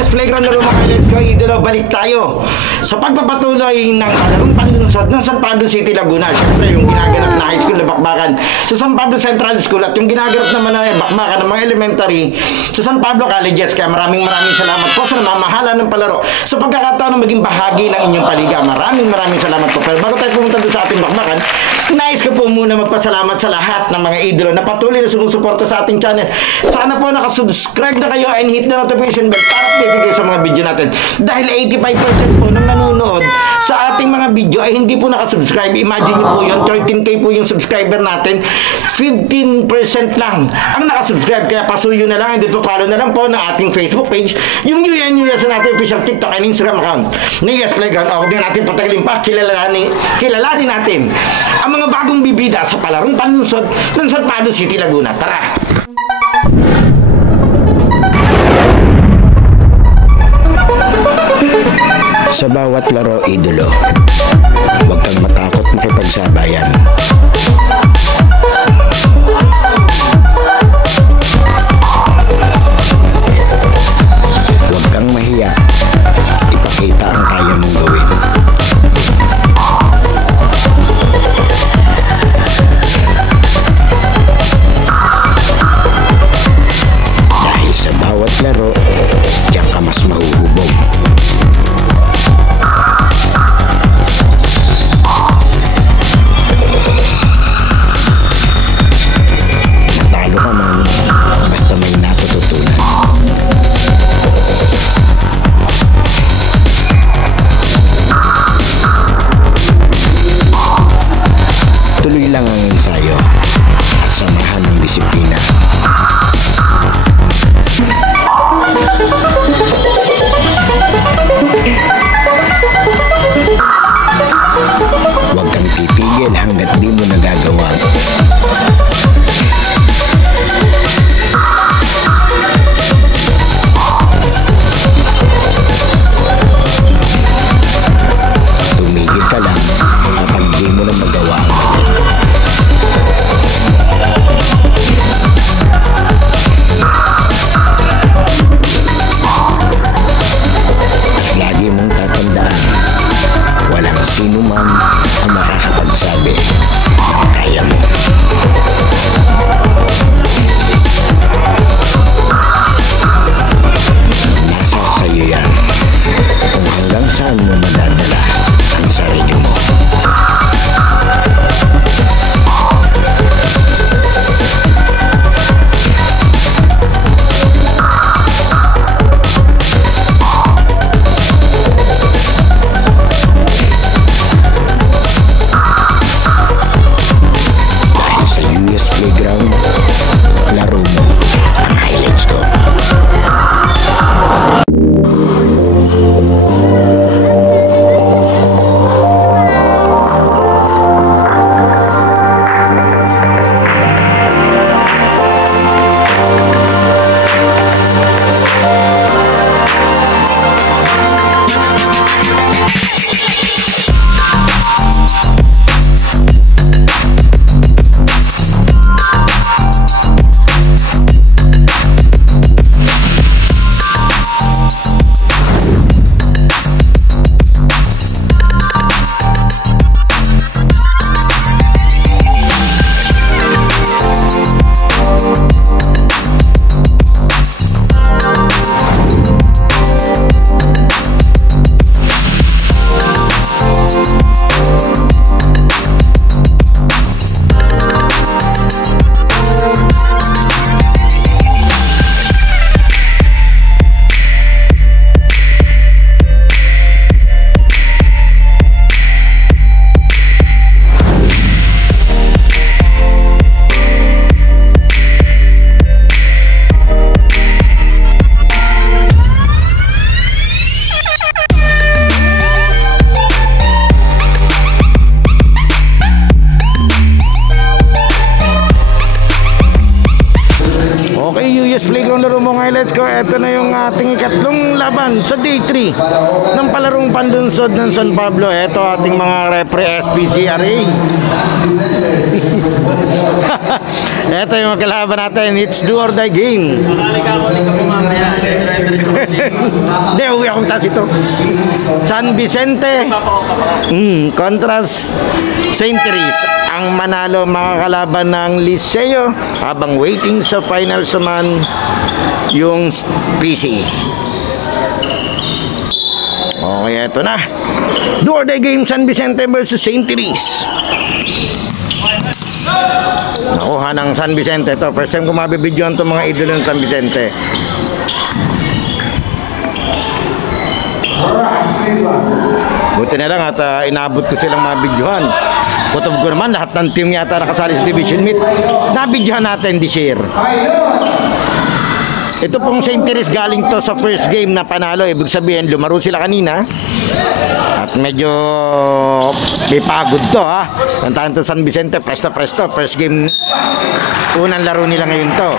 UES Playground na mga let's go idolo, balik tayo sa pagpapatuloy ng palarong panlunsod ng San Pablo City, Laguna. Siyempre yung ginaganap na high school na bakbakan sa San Pablo Central School at yung ginaganap naman na bakbakan ng mga elementary sa San Pablo Colleges. Kaya maraming salamat po sa namamahala ng palaro sa pagkakataon na maging bahagi ng inyong paliga. Maraming salamat po. Pero bago tayo pumunta doon sa ating bakbakan, nais ko po muna magpasalamat sa lahat ng mga idolo na patuloy na sumusuporta sa ating channel. Sana po nakasubscribe na kayo and hit the notification bell para update kayo sa mga video natin. Dahil 85% po ng nanonood sa ating mga video ay hindi po nakasubscribe. Imagine nyo po yun, 13K po yung subscriber natin, 15% lang ang nakasubscribe. Kaya pasuyo na lang and dito follow na lang po na ating Facebook page, yung UNUS na natin official TikTok and Instagram account ni UES Playground. O huwag na natin patagalin pa, kilalanin natin ang mga bagong bibida sa palarong panlunsod ng San Pablo City, Laguna. Tara! Sa bawat laro, idolo, huwag kang matakot makipagsabayan. Huwag kang mahiya, ipakita ang kaya mong gawin. Dahil sa bawat laro, diyan ka mas mahuhubog. Tuloy lang ang ensayo at samahan ng disiplina. Huwag kang pipigil hanggat di mo nagagawa. Tumigil ka lang kapag di mo na magawa. Sino man ang makakapagsabi na kaya mo. Nasa sayo yan kung hanggang saan mo madadala ang sarili mo. Let's go, ito na yung ating ikatlong laban sa day 3 ng palarong panlunsod ng San Pablo. Ito ating mga referee SPCRA. Ito yung kalaban natin, it's do or die game. Mataas ito. San Vicente kontra St. Therese ang manalo mga kalaban ng Liceo, habang waiting sa finals naman yung PC. Okay, eto na. Do or die game, San Vicente versus St. Therese. Nakuha ng San Vicente to. First time ko mabibidyoan to mga idol ng San Vicente. Buti na lang at inabot ko silang mabidyohan. Kutob ko naman, lahat ng team yata nakasali sa division meet, nabidyohan natin this year. Ito pong St. Therese galing to sa first game na panalo. Ibig sabihin, lumaro sila kanina. At medyo may pagod to, ha. Nantahan to San Vicente, presto. First game, unang laro nila ngayon to.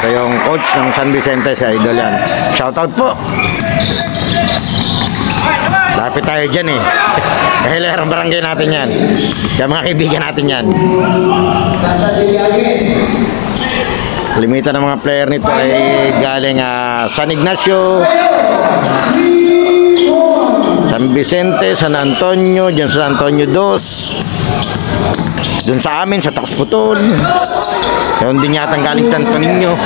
Ito yung coach ng San Vicente, si Idol yan. Shoutout po. Lapit tayo dyan eh. Dahil ang barangay natin yan. Kaya mga kaibigan natin yan. Limitan ng mga player nito ay galing San Ignacio, San Vicente, San Antonio, dyan sa San Antonio 2. Dun sa amin, sa Taxputol. Yun din yata galing Santo Niño.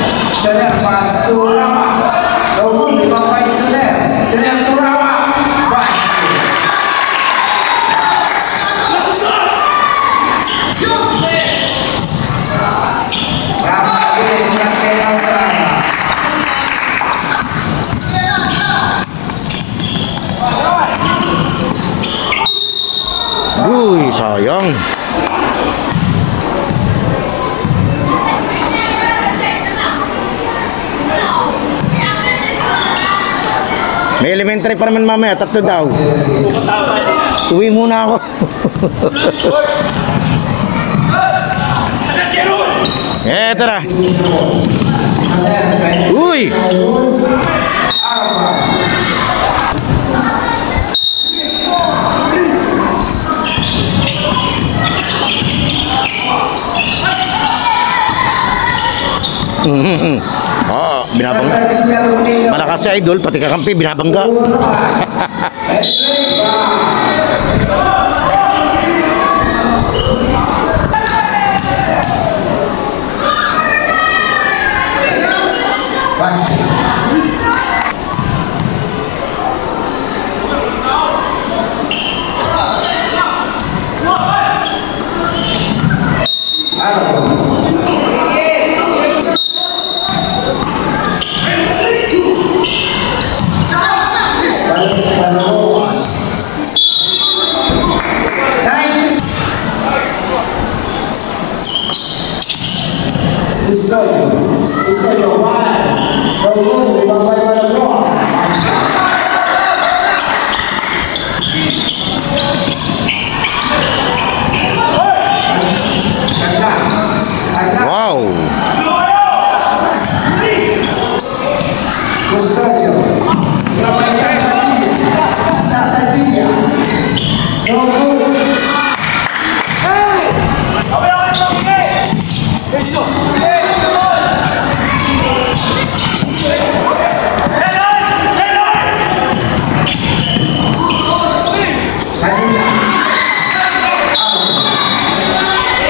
Uy, sayang. May elementary pa naman mamaya, 3 daw. Uwi muna ako. Eto na. Uy! Binabangga. Malakas si Idol, pati kakampi, binabangga.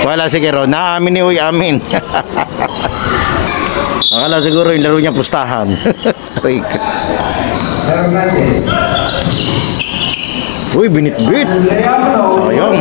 Wala siguro, naamin ni Uy, amin. Akala siguro yung laro niya pustahan. Uy, binit-bit. Sayang.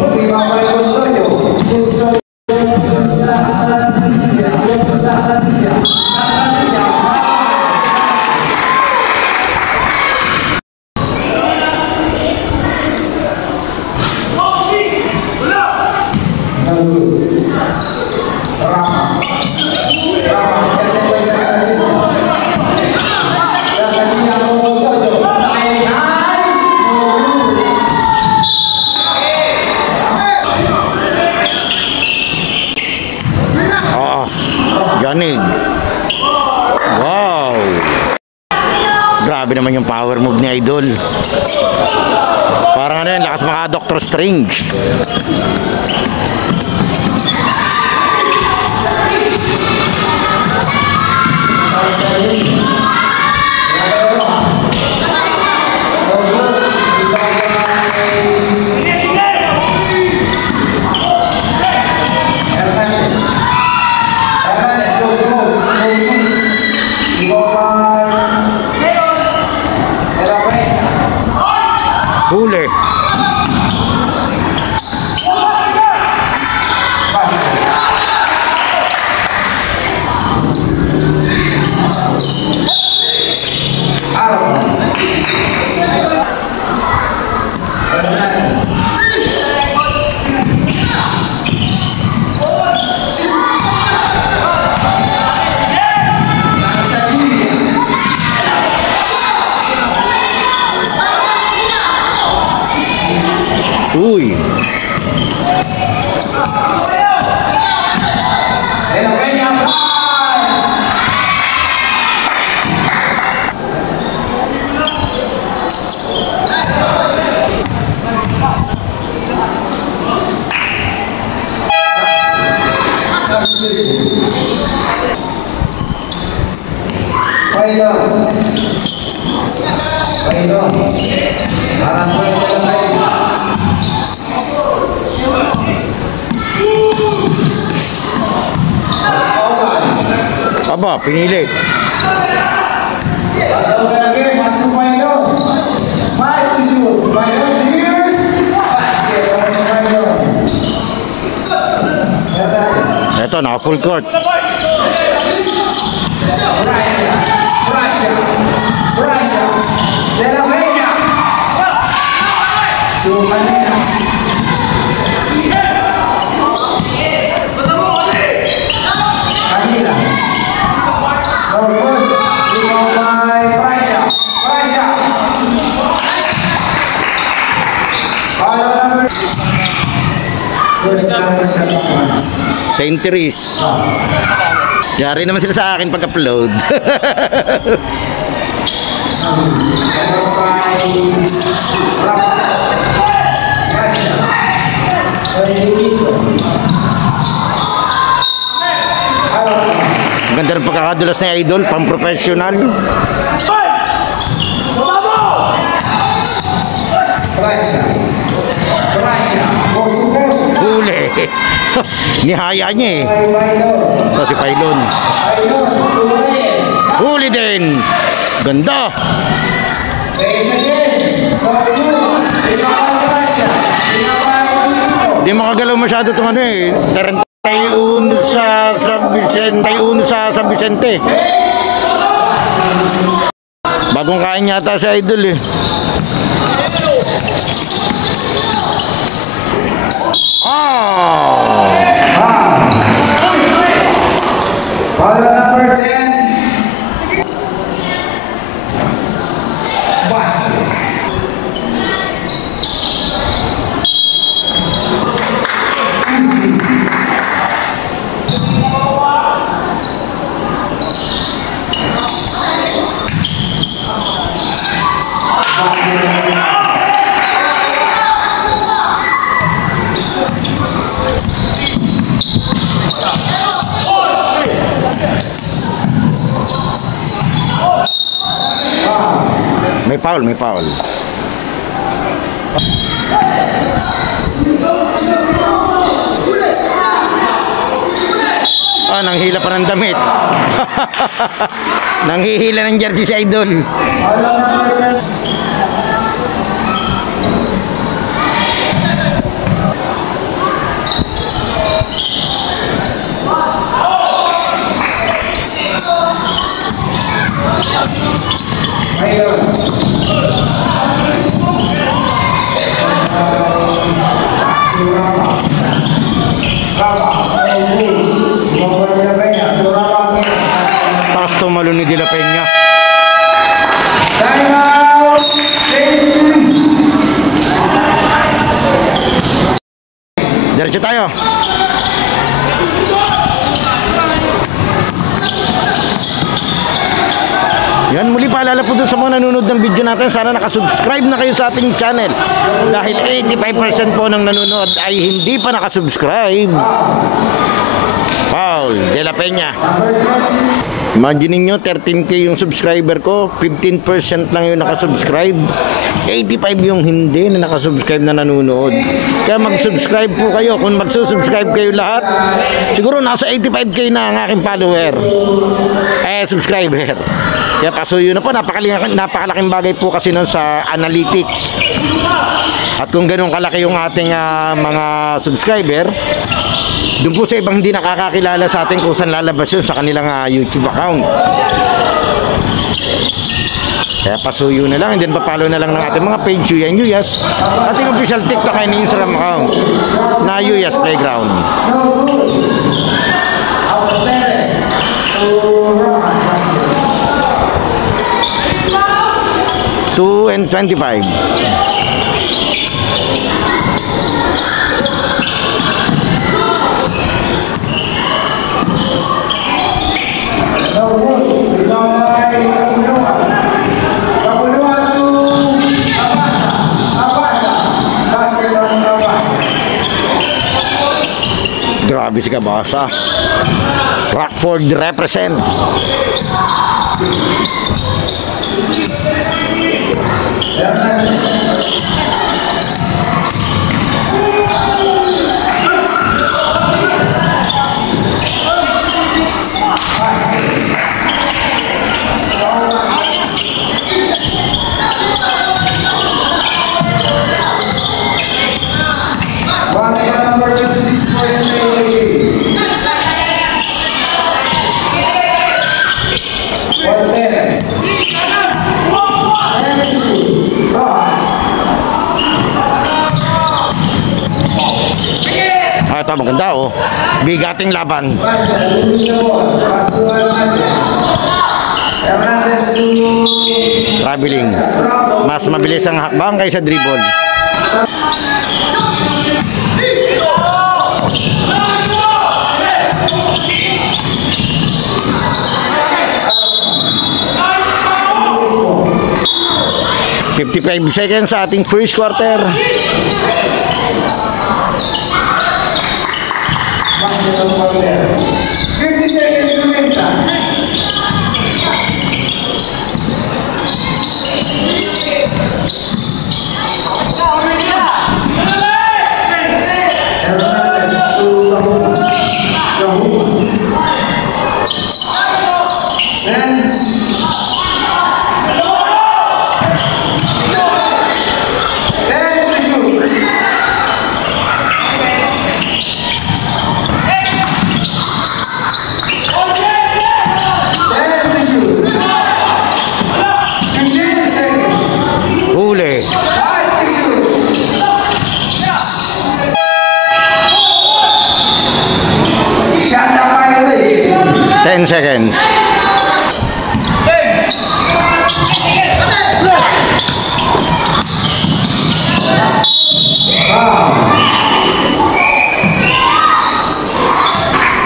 Wow, grabe naman yung power move ni Idol. Parang ano yan, lakas mga Dr. Strange. Huli. Uy. Aba, pinili. Ito, naka full court. Saint Therese. Yari naman sila sa akin pag-upload. Ang ganda ng pagkakadulas na idol, pang-professional. Huli. Nihaya niya eh. Ito si Pailon. Huli din. Ganda. Hindi makagalaw masyado itong ano eh. 31 sa San Vicente. Bagong kain yata si idol eh. Follow number 10. Bus. May foul. Ah, nanghila pa ng damit. Nanghihila ng jersey si idol. Pasto Maluni de la Peña. Time out. Diretso tayo. Yan, muli paalala po dun sa mga nanonood ng video natin, sana nakasubscribe na kayo sa ating channel. Dahil 85% po ng nanonood ay hindi pa nakasubscribe. Paul de la Peña. Imagine nyo, 13K yung subscriber ko, 15% lang yung nakasubscribe, 85 yung hindi na nakasubscribe na nanonood. Kaya mag-subscribe po kayo. Kung magsusubscribe kayo lahat, siguro nasa 85K na ang aking follower. Subscriber. Kaya pasuyo na po, napakalaking bagay po kasi nun sa analytics. At kung ganun kalaki yung ating mga subscriber, doon po sa ibang hindi nakakakilala sa atin kung saan lalabas yun sa kanilang YouTube account. Kaya pasuyo na lang, and then papalo na lang ng ating mga page, Yuyas, ating official TikTok and Instagram account na Yuyas Playground. 2 and 25. Grabe si Kabasa. Rockford represent. Ito maganda oh. Bigating laban. Traveling. Mas mabilis ang hakbang kaysa dribble. $55 seconds sa ating first quarter. Huli. 10 seconds.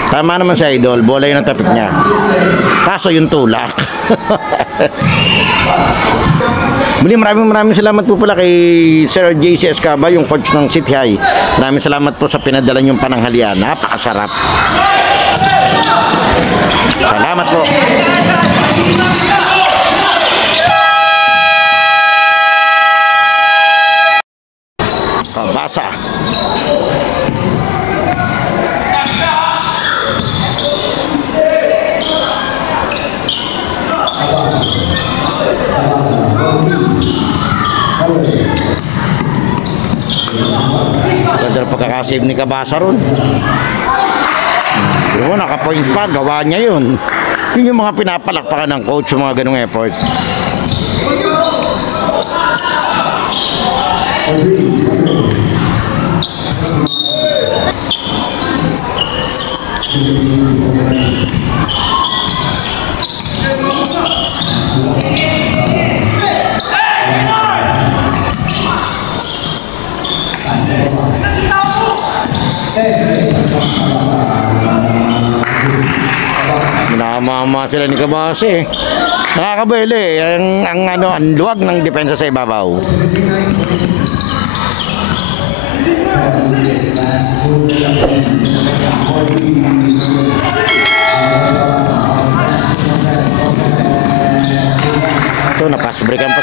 Tama naman sa idol, bola yun ang tapik niya. Kaso yung tulak. Muli, maraming salamat po pala kay Sir JC Escaba, yung coach ng City High. Maraming salamat po sa pinadala niyong pananghalian. Napakasarap. Salamat po. Kabasa. Ganda ang pagkakasave ni Kabasa ron. Pero naka-points pa, gawa niya yun. Yun yung mga pinapalakpakan ng coach, yung mga ganung effort. Minamama sila ni Kabase. Nakakabili ang luwag ng depensa sa ibabaw.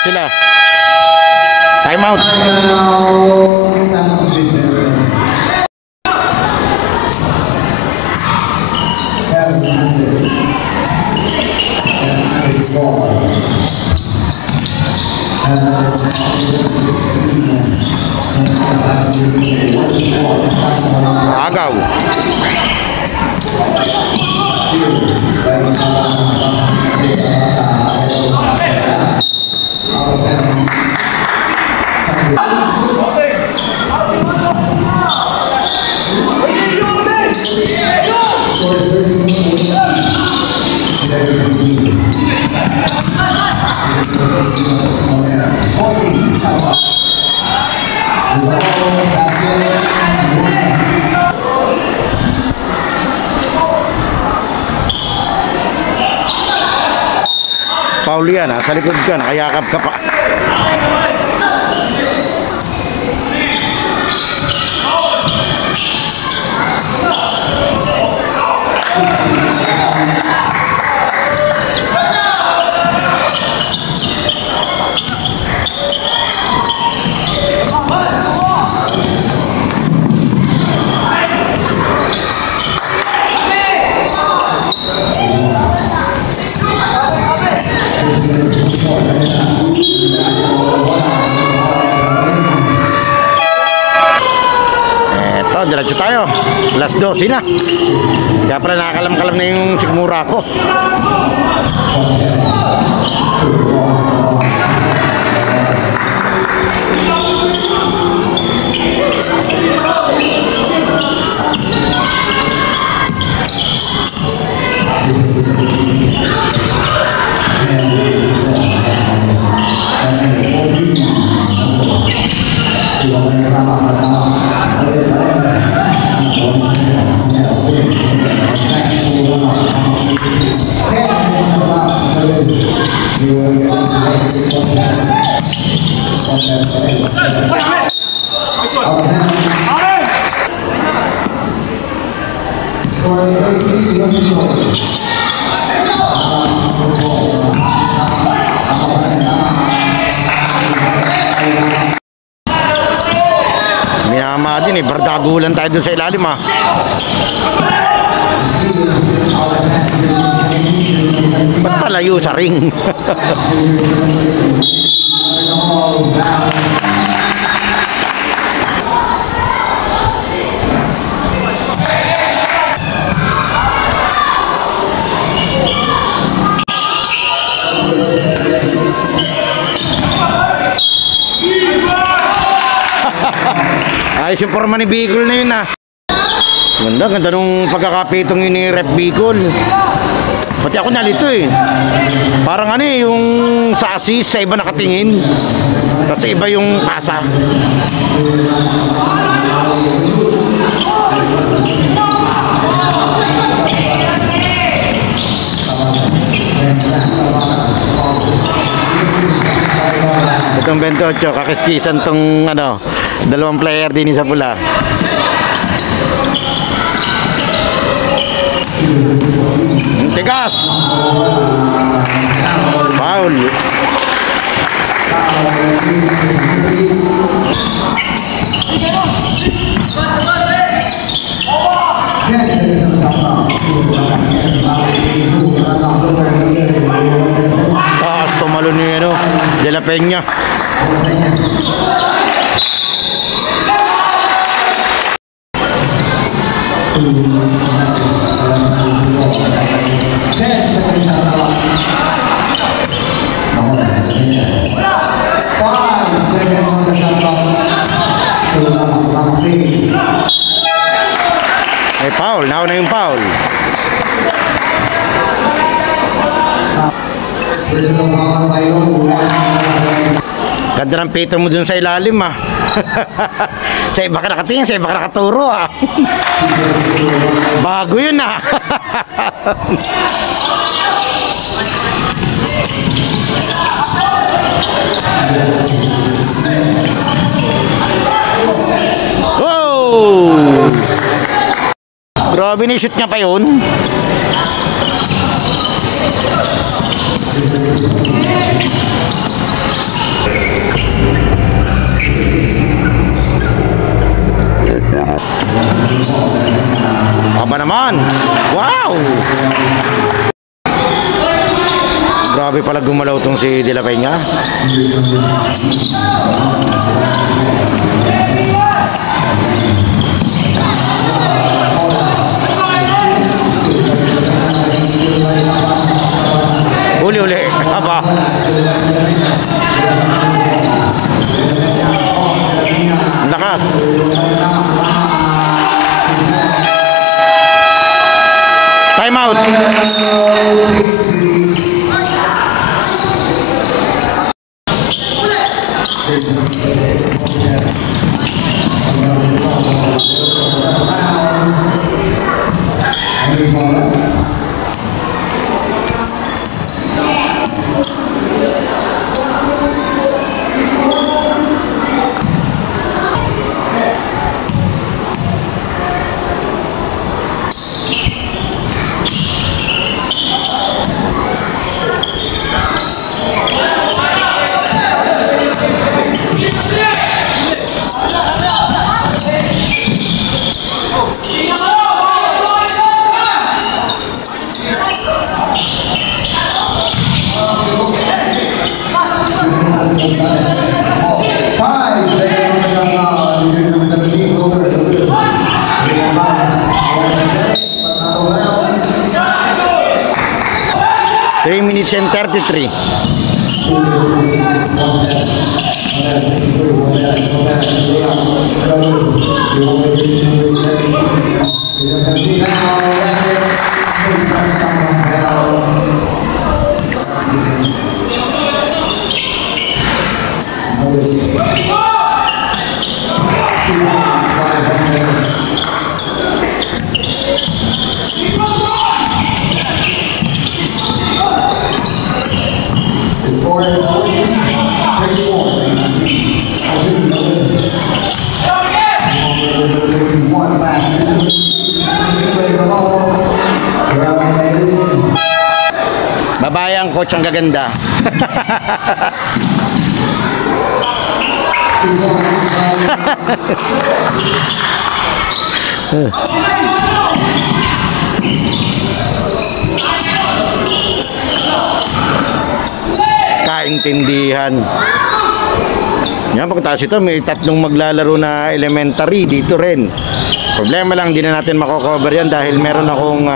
sila. Time out. Agaw. Paul yan ha, sa likod ka, nakayakap ka pa. Diretso tayo. Alas 12 na. Kaya pala nakakalam-kalam na yung sigmura ko. Minama din eh, bardagulan tayo dun sa ilalim ha. Ba't palayo sa ring? Ayos yung forma ni Bicol na yun ha. Ganda, ganda nung pagkakapitong yun ni Rep Bicol. Pati ako nalito eh. Parang ano eh, yung sa assist sa iba nakatingin. Kasi iba yung pasa. Itong 28, kakiskisan tong ano, dalawang player din sa pula. Tigas! Foul! Taas tumalo ni ano, De La Peña. May foul, nauna yung foul. Ganda ng pito mo dun sa ilalim ah. Sa iba ka nakatingin, sa iba ka nakaturo ah. Bago yun ah. Oh! Grabe, ni-shoot niya pa yun. Aba naman. Wow! Grabe pala gumalaw tong si De La Peña. Uli. Aba. Lakas. Time out. Three minutes and 33. Babae ang coach, ang gaganda. Kaintindihan. Yan, pagkatapos ito, may tatlong maglalaro na elementary dito rin. Problema lang, di na natin mako-cover yan dahil meron akong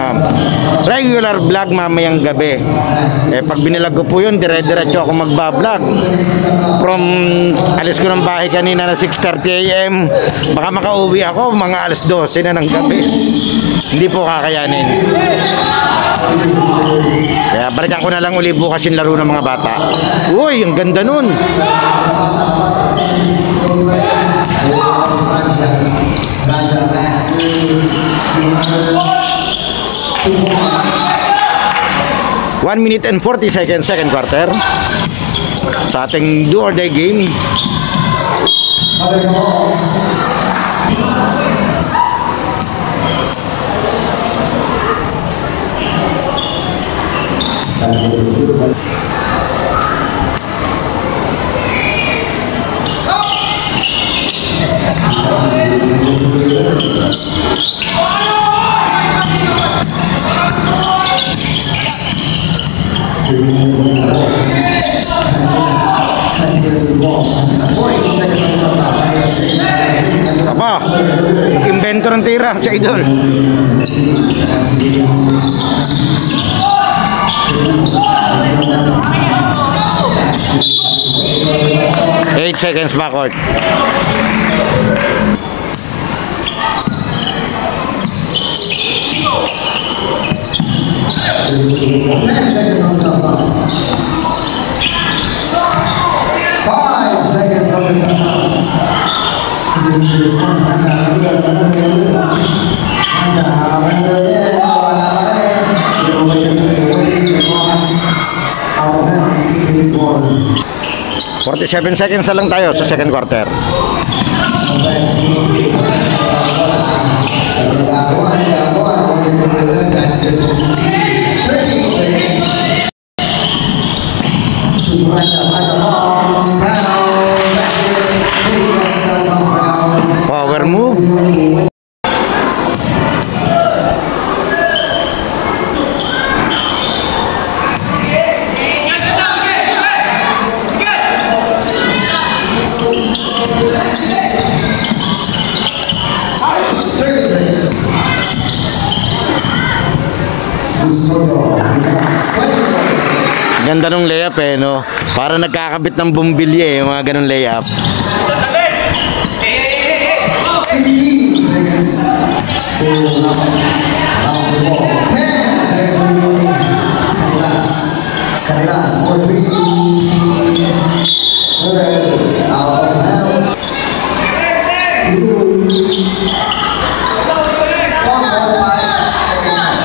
regular vlog mamayang gabi. Pag binilag ko po yun, dire-diretso ako magbablog. From alis ko ng bahay kanina na 6:30 AM, baka makauwi ako mga alas 12 na ng gabi. Hindi po kakayanin. Kaya balikan ko na lang uli bukas yung laro ng mga bata. Uy, ang ganda nun. One minute and 40 seconds, second quarter. Sa ating do or die game. Apa? Inventor ng tira sa idol. Eight seconds backward. Forty-seven seconds na lang tayo sa second quarter. Power move. Ganda nung layup eh, no? Para nagkakabit ng bumbilya eh, yung mga ganun layup. 15 seconds. To round the ball. 10 seconds remaining. Kanilas, 4-3. Out of bounds. 1.5 seconds.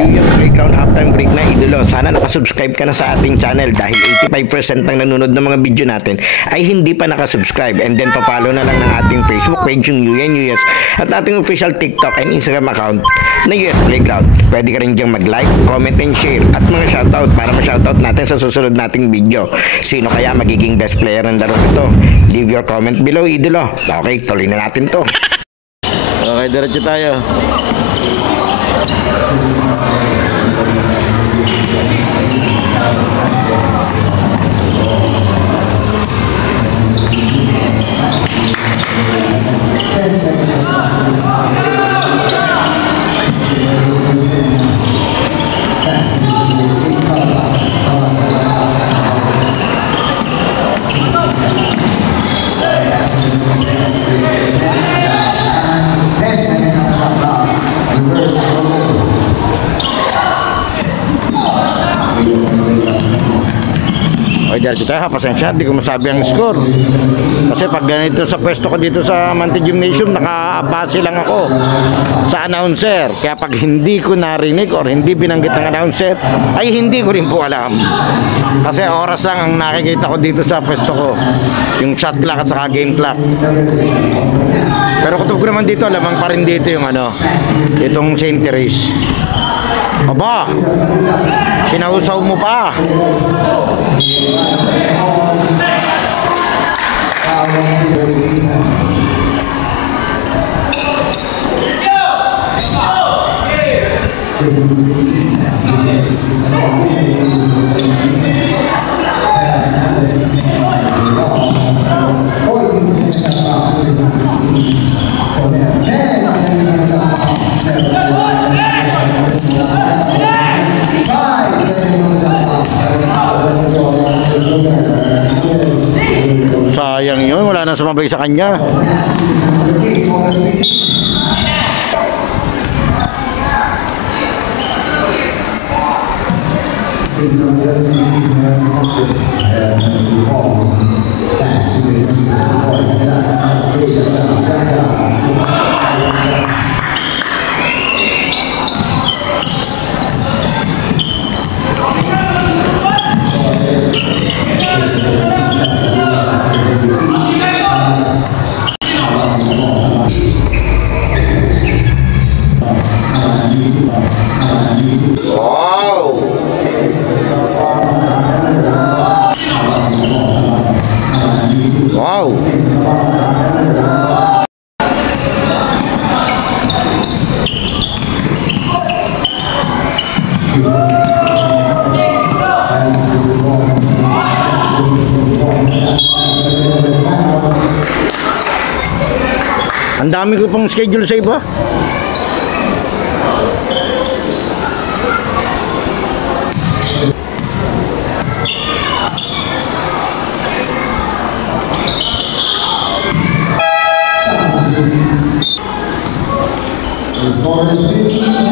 Yung Playground halftime break na idolo, sana nakasubscribe ka na sa ating channel dahil 85% ng nanonood ng mga video natin ay hindi pa nakasubscribe, and then papalo na lang ng ating Facebook page yung UNUS at ating official TikTok and Instagram account na US Playground. Pwede ka rin diyang mag-like, comment and share at mga shoutout para ma-shoutout natin sa susunod nating video. Sino kaya magiging best player ng laro ito? Leave your comment below, idolo. Okay, tuloy na natin to. Okay, diretso tayo. Okay, diretso tayo. Pasensya, hindi ko masabi ang score. Kasi pag ganito sa pwesto ko dito sa Mante Gymnasium, nakabase lang ako sa announcer. Kaya pag hindi ko narinig or hindi binanggit ng announcer, ay hindi ko rin po alam. Kasi oras lang ang nakikita ko dito sa pwesto ko. Yung shot clock at saka game clock. Pero kutub ko naman dito, lamang pa rin dito yung itong St. Therese. Aba, sinausaw mo pa. Sayang yun, wala na sumabay sa kanya. Wow! Ang dami ko pang schedule sa iba. The score is 15-2.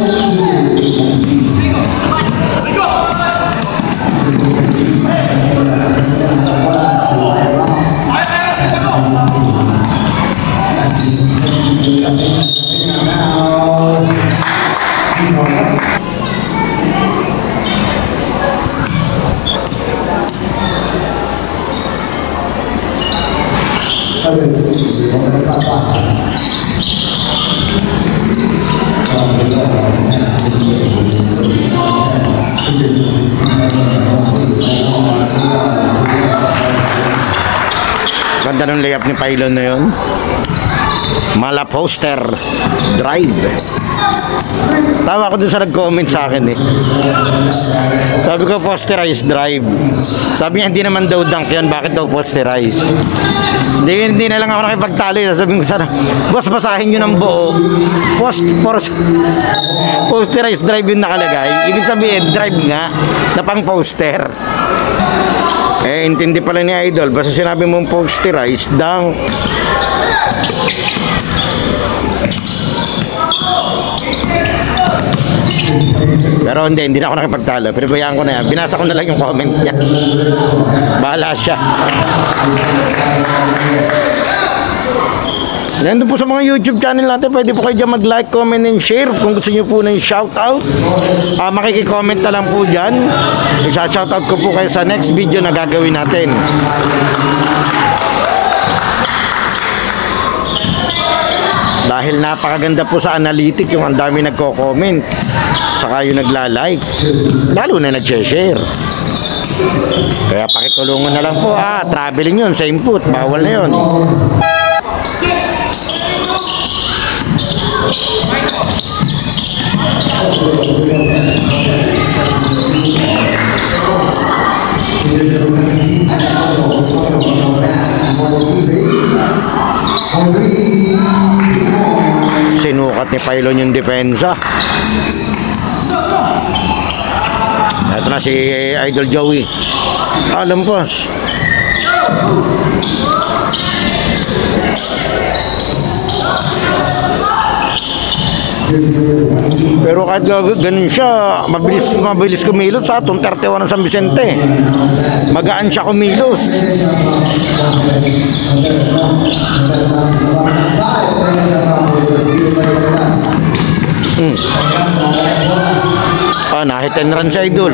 Ganda ng layup ni Pylon na yun. Mala Poster Drive. Tawa ko dun sa nag-comment sa akin eh. Sabi ko posterized drive. Sabi niya hindi naman daw dunk yan. Bakit daw posterized? Hindi na lang ako nakipagtalo. Sabi ko sana, boss, basahin nyo ng buo. Posterized drive yung nakalagay. Ibig sabihin drive nga na pang poster. Eh, intindi pala ni Idol. Basta sinabi mong posterized dunk. Pero hindi na ako nakipagtalo. Pero bayaan ko na yan. Binasa ko na lang yung comment niya. Bahala siya. Nandun po sa mga YouTube channel natin, pwede po kayo dyan mag-like, comment, and share. Kung gusto nyo po ng shoutout, makikicomment na lang po dyan. Isa-shoutout ko po kayo sa next video na gagawin natin. Dahil napakaganda po sa analytic, yung ang dami nagko-comment, saka yung nagla-like, lalo na nag-share. Kaya pakitulungan na lang po. Traveling yun, sa input, bawal na yun. Sinukat ni Pylon yung depensa. Ito na si Idol Joey. Lampos. Pero kahit ganun siya, mabilis kumilos sa atong 31 ng San Vicente. Magaan siya kumilos. Nahitin rin si Idol.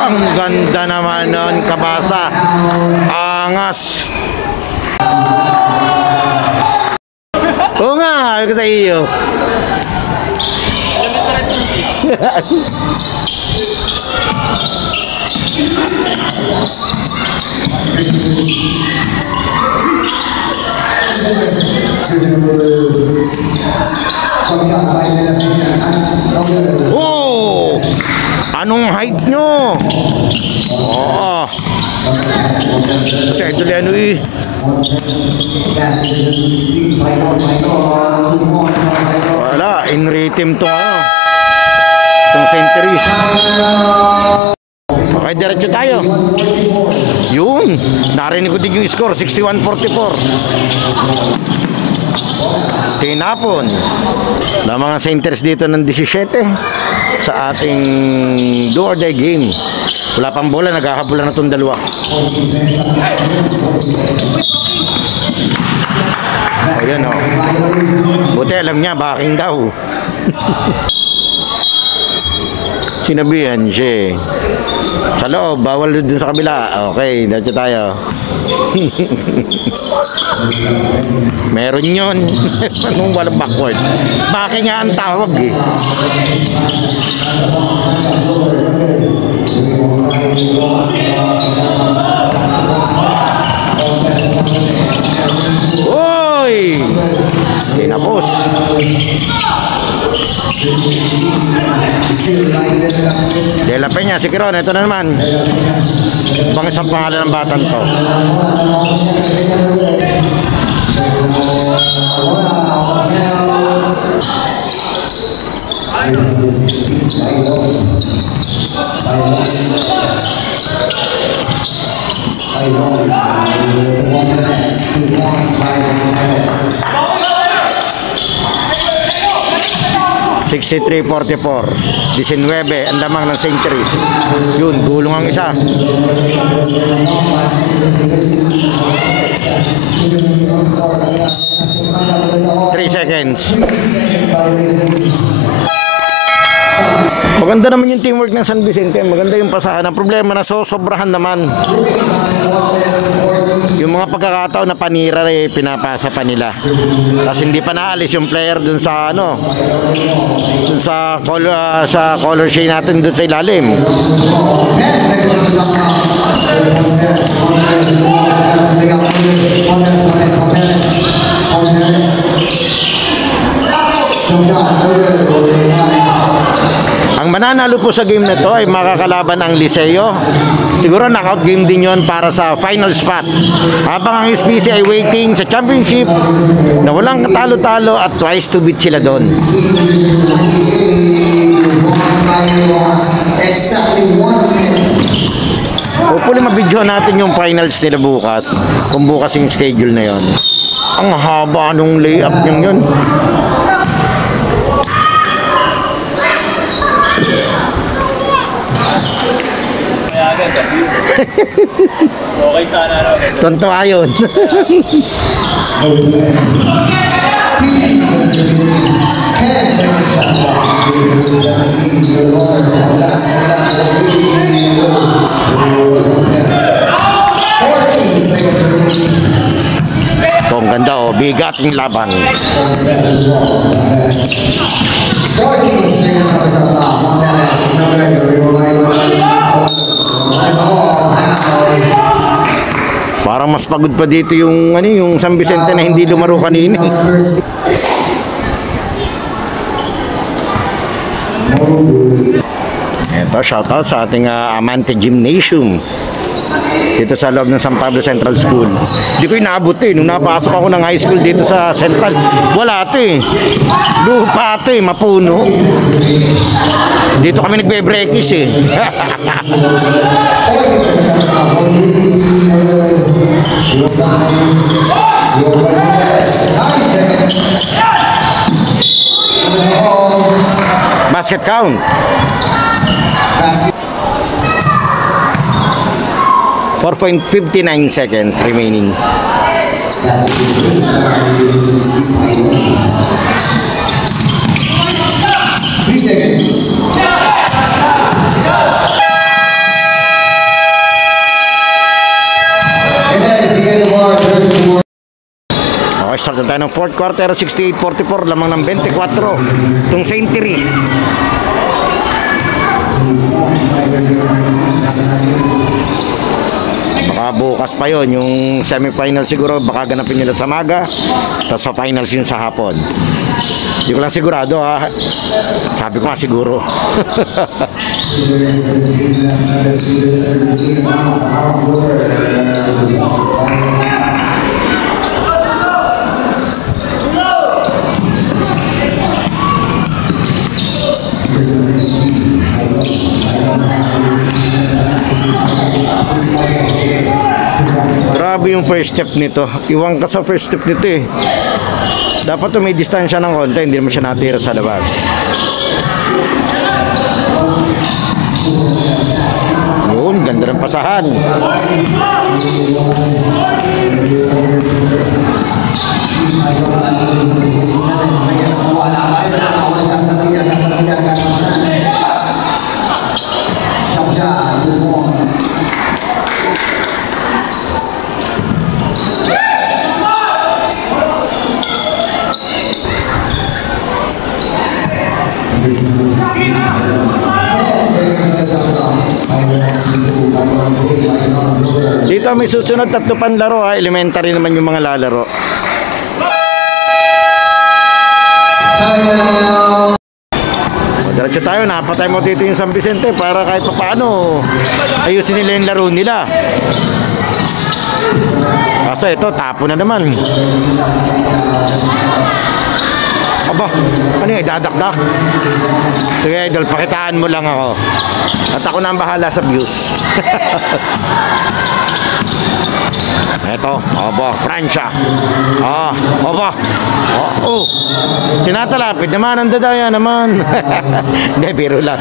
Ang ganda naman nun, kabasa. Angas. Oo nga, sabi ko sa iyo. Oh! Anong height nyo? Oo. Kasi ito liano eh. Wala, in rhythm to ano. Itong centuries. Okay, diretso tayo. Yun. Narinig ko din yung score, 61-44. Tinapon na mga centers dito ng 17 sa ating do or die game. Wala pang bola, naghahabulan na itong dalawa. Ayan o. Buti alam niya, backing daw. Sinabihan siya. Sa loob, bawal dun sa kabila. Okay, dito tayo. Meron yun. Anong walang backward? Backing nga ang tawag eh. Uy! Tinapos. De La Peña, si Kiron, ito na naman. Bang isang pangalan ng batan to. $63-44, 19 ang lamang ng centuries. Yun, gulong ang isa. 3 seconds. Maganda naman yung teamwork ng San Vicente. Maganda yung pasahan. Ang problema na sobrahan naman. Yung mga pagkakataon na panira pinapasa pa nila. Tapos hindi pa naalis yung player dun sa ano, dun sa color shade natin dun sa ilalim. Ang mananalo po sa game na to ay makakalaban ang Liceo. Siguro knockout game din yon para sa final spot. Habang ang SPC ay waiting sa championship na walang katalo-talo at twice to beat sila doon. Hopefully mabidyohan natin yung finals nila bukas. Kung bukas yung schedule na yon. Ang haba nung layup yung yun. Okay sana raw. Tontuwa yun. Ang ganda oh, bigat yung laban. 14 seconds on the clock. Parang mas pagod pa dito yung ano, yung San Vicente na hindi lumaro kanina. Ito, shoutout sa ating Amante Gymnasium dito sa loob ng San Pablo Central School. Hindi ko inaabot nung napasok ako ng high school dito sa Central. Wala lupa mapuno. Dito kami nagbe-breakfast Basket count. 4.59 seconds remaining. 3 seconds. And that is the end of our third quarter. Okay, start na tayo ng fourth quarter, 68-44, lamang ng 24 itong St. Therese. Baka bukas pa yon yung semifinal siguro, baka ganapin nila sa maga, tapos sa finals yun sa hapon. Hindi ko lang sigurado sabi ko nga siguro. Grabe yung first step nito. Iwan ka sa first step nito Dapat may distansya ng konti, hindi naman siya natira sa labas. Yun, ganda ng pasahan. Dito may susunod 3 panlaro elementary naman yung mga lalaro. Diretso tayo, napatay mo dito yung San Vicente para kahit paano ayusin nila yung laro nila. Kaso ito, tapo na naman. Aba, ano yung idadakdak? Sige idol, pakitaan mo lang ako. At ako na ang bahala sa views. Eto, obo, Francia. Obo. Tinatalapid naman, ang dadaya naman. Hindi, biro lang.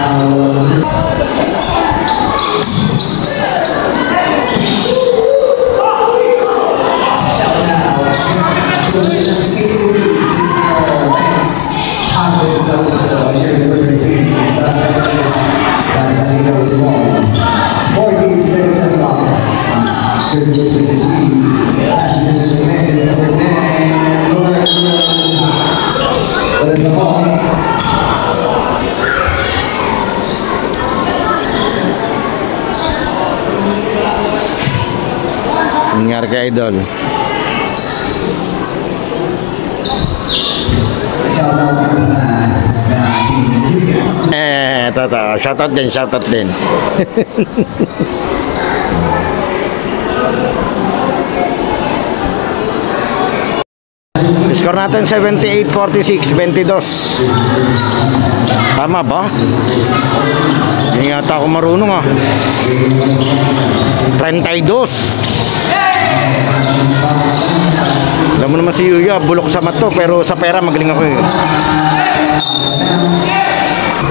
idol. Shout out sa Team Julius. Tata, shoutout din. Score natin 78-46, 22. Tama ba? Hindi yata ako marunong ah. 32. Alam mo naman si Yuya, bulok sa mato, pero sa pera magaling ako eh.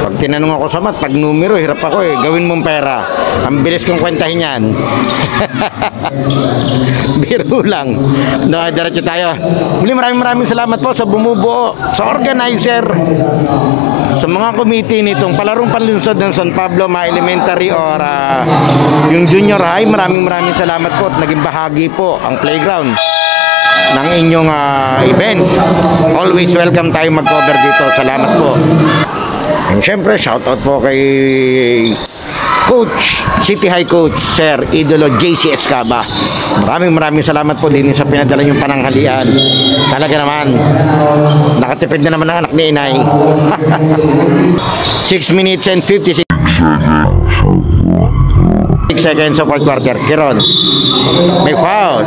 Pag tinanong ako sa mat, pag numero, hirap ako eh. Gawin mong pera. Ang bilis kong kwentahin yan. Biro lang. No, diretso tayo. Muli maraming salamat po sa bumubuo, sa organizer, sa mga committee nitong palarong panlunsod ng San Pablo, mga elementary or yung junior high. Maraming salamat po at naging bahagi po ang playground ng inyong event. Always welcome tayo mag-cover dito. Salamat po. And syempre, shoutout po kay Coach, City High Coach, Sir Idolo JC Escaba. Maraming salamat po din sa pinadala yung pananghalian. Talaga naman, nakatipid na naman ang anak ni Inay. 6 minutes and 56 seconds of fourth quarter. Kiron, may foul.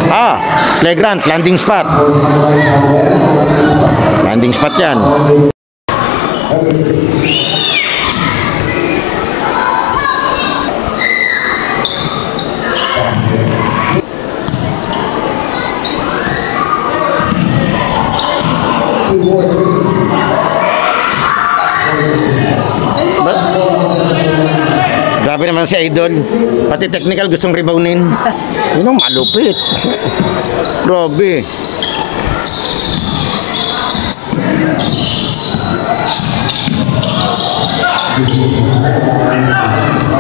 Playground, landing spot. Landing spot yan. Grabe naman si Idol. Pati technical gustong reboundin. Yun ang malupit. Grabe.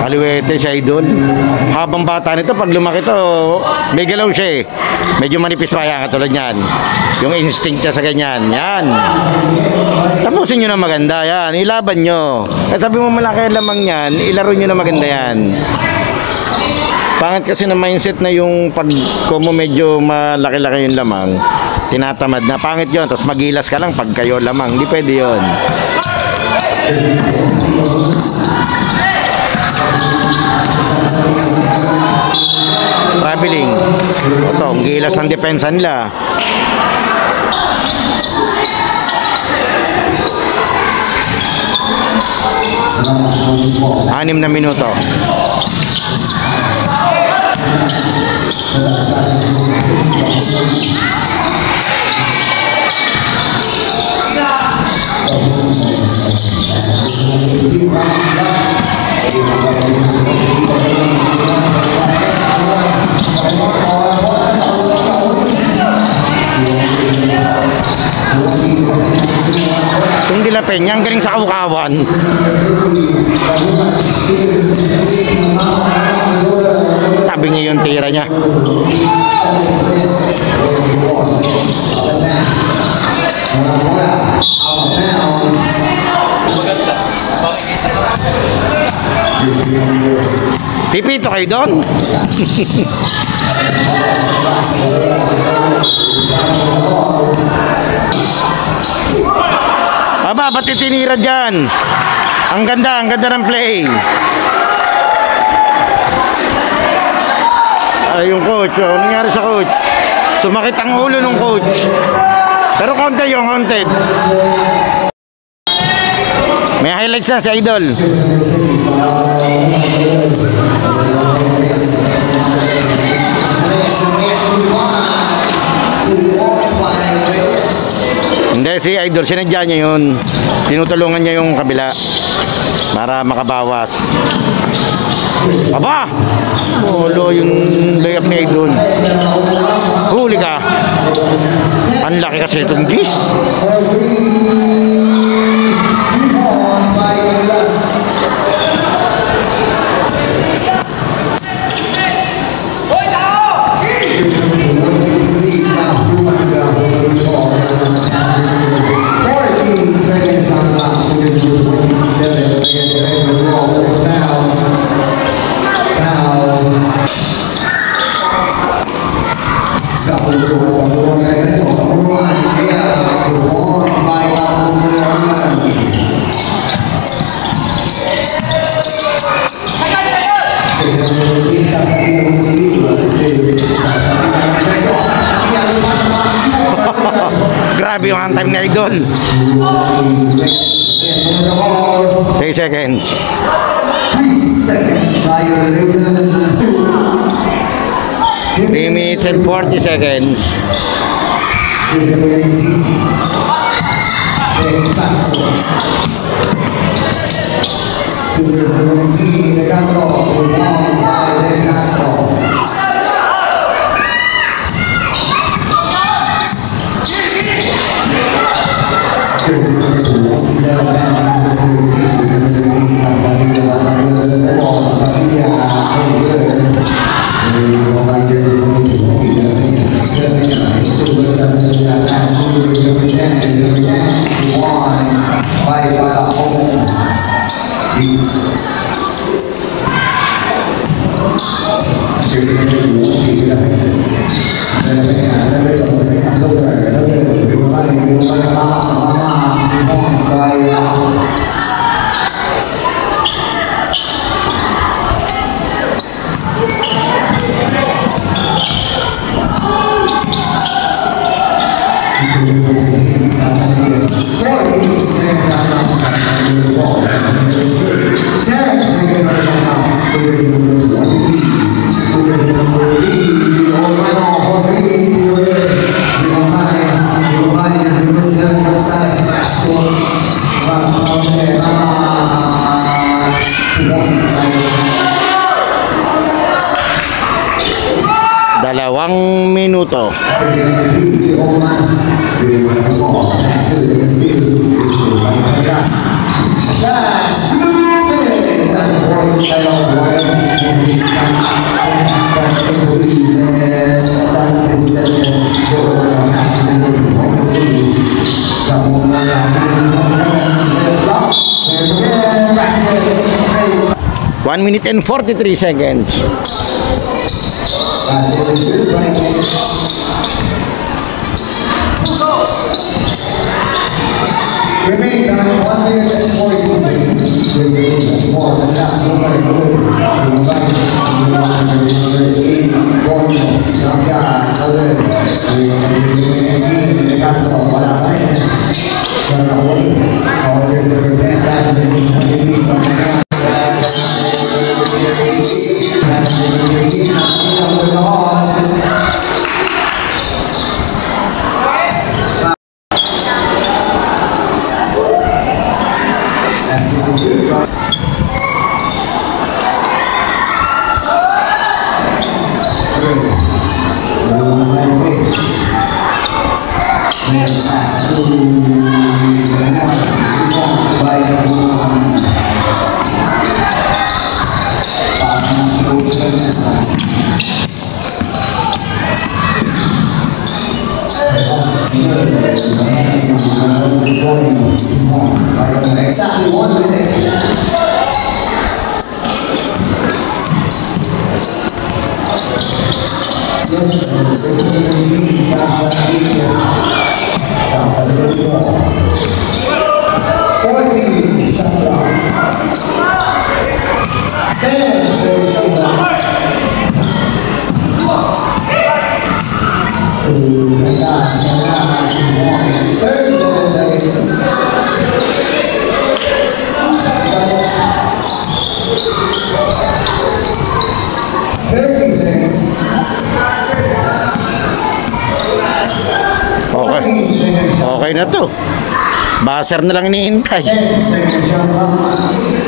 Kaliwete si Idol. Habang bata nito, pag lumaki to, may galaw siya eh. Medyo manipis pa yan, katulad yan. Yung instinct niya sa ganyan. Yan. Tapusin nyo na maganda yan. Ilaban nyo. At sabi mo malaki ang lamang yan, ilaro nyo na maganda yan. Pangit kasi na mindset na yung pag mo medyo malaki-laki yung lamang, tinatamad na. Pangit yun. Tapos magilas ka lang pag kayo lamang. Hindi pwede yun. Traveling. Ito, ang gilas ng depensa nila. Anim na minuto. Kung dilapin niya, ang galing sa kawawan. Tabi niya yung tira niya. Pipito kayo doon? Aba, ba't itinira dyan? Ang ganda ng play. Yung coach, ano nangyari sa coach? Sumakit ang ulo ng coach. Pero konti yung konti. May highlights na si Idol. Hindi, si Idol, sinadya niya yun. Tinutulungan niya yung kabila para makabawas. Aba! Olo yung layup ni Idol. Huli ka. Ang laki kasi itong Gis. ang time ni Idol. 3 seconds. 3 minutes and 40 seconds. Dalawang minuto. One minute and 43 seconds. Remaining on 1 minute and 42 seconds. More than that, nobody good. Exactly 1 minute. Okay na to. Buzzer na lang iniintay. 10 seconds.